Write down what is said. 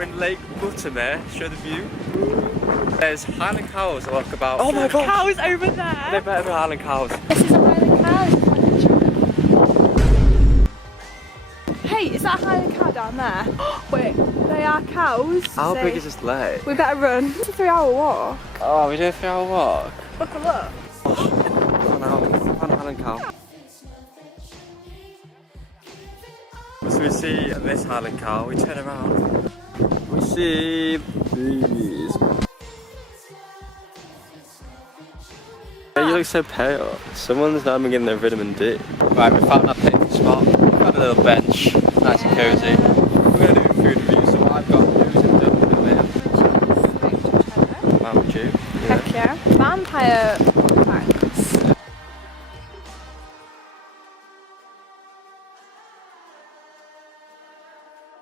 We're in Lake Buttermere, show the view. There's Highland cows that walk about. Oh my god! Cows over there. They're better than Highland cows. This is a Highland cow. Hey, is that a Highland cow down there? Wait, they are cows. How big is this lake? We better run. It's a 3-hour walk. Oh, we do a 3-hour walk. Look, look. Come on now, find a Highland cow. So we see this Highland cow, we turn around. We see these. Hey, you look so pale. Someone's not even getting their vitamin D. Right, we found our picnic spot. We've got a little bench, nice and cosy. We're going to do a food review, so what I've got news and done a bit later. Mount Dew. Heck yeah. Vampire.